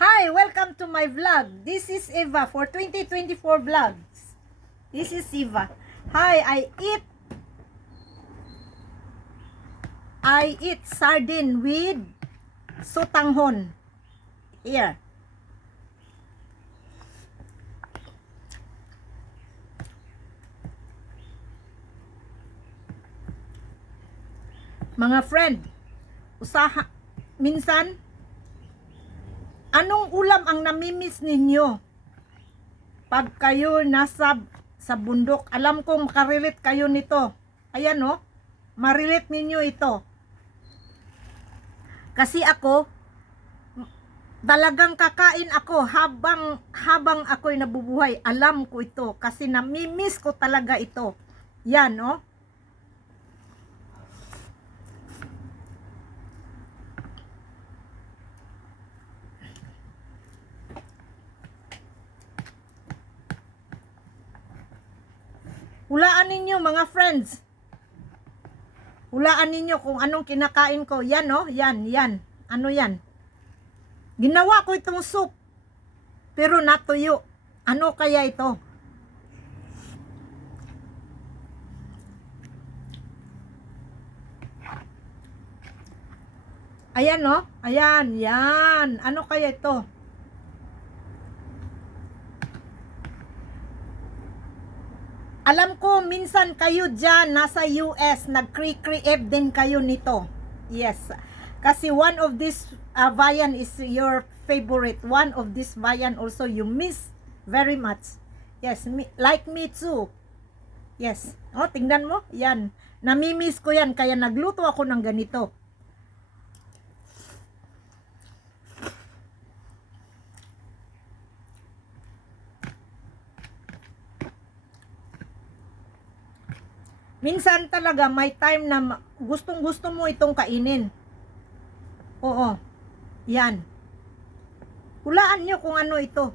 Hi, welcome to my vlog. This is Eva for 2024 vlogs. This is Eva. Hi, I eat sardine with sotanghon. Here. Mga friend, minsan, anong ulam ang namimiss ninyo pag kayo nasa sa bundok? Alam kong makarelate kayo nito. Ayan oh, marelate ninyo ito. Kasi ako, talagang kakain ako habang ako'y nabubuhay. Alam ko ito kasi namimiss ko talaga ito. Yan oh. Hulaan ninyo mga friends. Hulaan ninyo kung anong kinakain ko. Yan oh, yan. Ano yan? Ginawa ko itong soup. Pero natuyo. Ano kaya ito? Ayan oh. Ayan, yan. Ano kaya ito? Alam ko, minsan kayo dyan, nasa US, nag-create din kayo nito. Yes. Kasi one of this viand is your favorite. One of this viand also you miss very much. Yes, like me too. Yes. Oh, tingnan mo. Yan. Namimiss ko yan, kaya nagluto ako ng ganito. Minsan talaga may time na gustong-gusto mo itong kainin. Oo. Yan. Hulaan nyo kung ano ito.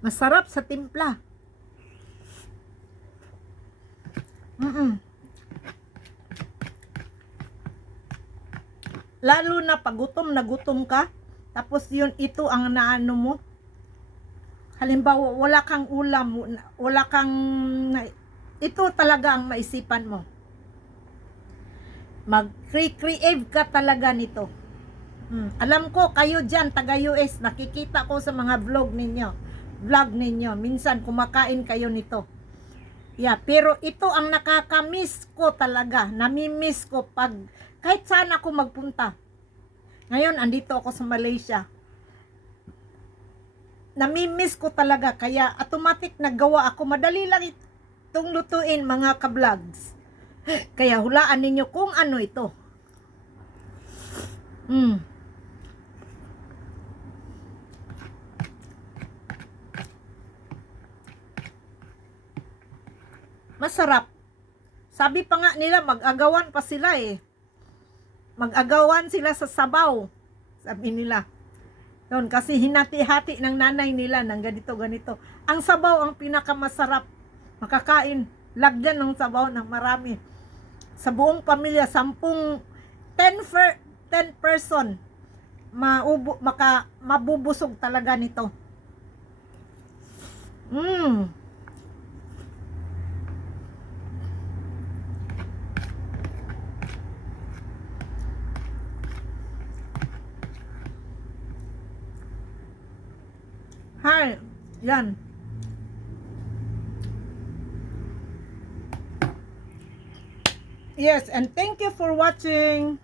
Masarap sa timpla. Lalo na pag na gutom ka, tapos yun, ito ang naano mo. Halimbawa, wala kang ulam, wala kang... Ito talaga ang maisipan mo. Mag-crave ka talaga nito. Alam ko, kayo dyan, taga-US, nakikita ko sa mga vlog ninyo. Minsan, kumakain kayo nito. Yeah, pero ito ang nakakamiss ko talaga. Namimiss ko pag, kahit saan ako magpunta. Ngayon, andito ako sa Malaysia. Namimiss ko talaga, kaya automatic nagawa ako. Madali lang itong lutuin mga ka-vlogs. Kaya hulaan ninyo kung ano ito. Masarap. Sabi pa nga nila, mag-agawan pa sila eh. Mag-agawan sila sa sabaw. Sabi nila. Yun, kasi hinati-hati ng nanay nila ng ganito-ganito. Ang sabaw ang pinakamasarap. Makakain, lagyan ng sabaw ng marami. Sa buong pamilya, 10 person, mabubusog talaga nito. Hi, yan. Yes, and thank you for watching.